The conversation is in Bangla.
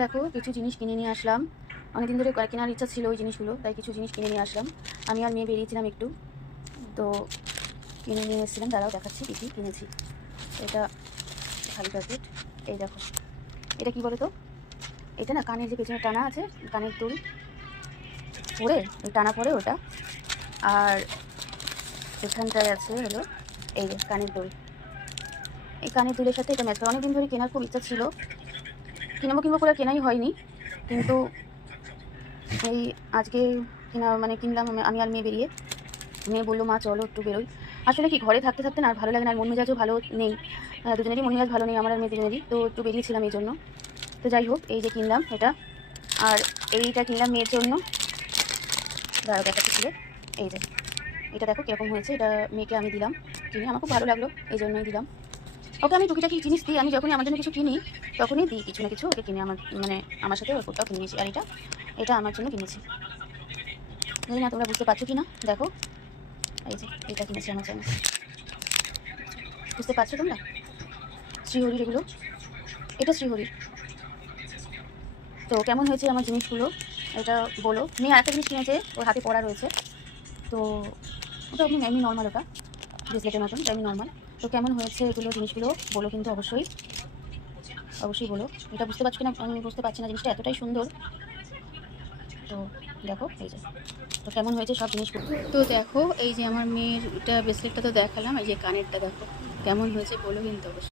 দেখো কিছু জিনিস কিনে নিয়ে আসলাম। অনেকদিন ধরে কেনার ইচ্ছা ছিল ওই জিনিসগুলো, তাই কিছু জিনিস কিনে নিয়ে আসলাম। আমি আর মেয়ে বেরিয়েছিলাম একটু, তো কিনে নিয়ে এসেছিলাম। দাঁড়াও দেখাচ্ছি কী কী কিনেছি। এটা খালি প্যাকেট। এই দেখো, এটা কি বলো তো, এটা না কানের যে পেছনে টানা আছে, কানের দুল পরে ওই টানা পরে ওটা, আর এখানটায় আছে হলো এই যে কানের দুল। এই কানের দুলের সাথে এটা ম্যাচ করে। অনেকদিন ধরে কেনার খুব ইচ্ছা ছিল, কিনবো করে কেনাই হয়নি, কিন্তু এই আজকে কিনলাম আমি আর মেয়ে বেরিয়ে। মেয়ে বললো মা চলো একটু বেরোই। আসলে কি ঘরে থাকতে থাকতে না আর ভালো লাগে না, আর মন মেজাজও ভালো নেই, দুজনেরই মন মেজাজ ভালো নেই, আমার আর মেয়ে দুজনেরই। তো একটু বেরিয়েছিলাম এই জন্য। তো যাই হোক, এই যে কিনলাম এটা, আর এইটা কিনলাম মেয়ের জন্য। দাঁড়াও দেখাচ্ছি ছিল, এই যে এটা দেখো কীরকম হয়েছে। এটা মেয়েকে আমি দিলাম কিনে, আমার খুব ভালো লাগলো, এই জন্যই দিলাম ওকে। আমি টুকিটাকি জিনিস দিই, আমি যখনই আমার জন্য কিছু কিনি তখনই দিই কিছু না কিছু ওকে কিনে। আমার সাথে ওর কোথাও কিনেছি। আর এটা আমার জন্য কিনেছি। জানি না তোমরা বুঝতে পারছো কি না, দেখো এই যে এটা কিনেছি আমার জন্য। বুঝতে পারছো তোমরা? শ্রীহরির এগুলো, এটা শ্রীহরির। তো কেমন হয়েছে আমার জিনিসগুলো এটা বলো। মেয়ে আরেকটা জিনিস কিনেছে, ওর হাতে পড়া রয়েছে। তো ওটা এমনি নর্মাল, ওটা ব্রেসলেটের মতন, এমনি নর্মাল। তো কেমন হয়েছে এগুলো জিনিসগুলো বলো কিন্তু অবশ্যই বলো। এটা বুঝতে পারছো কিনা আমি বুঝতে পারছি না, জিনিসটা এতটাই সুন্দর। তো দেখো এই যে, তো কেমন হয়েছে সব জিনিসগুলো। তো দেখো এই যে আমার মেয়ের ব্রেসলেটটা তো দেখালাম, এই যে কানেরটা দেখো কেমন হয়েছে বলো কিন্তু অবশ্যই।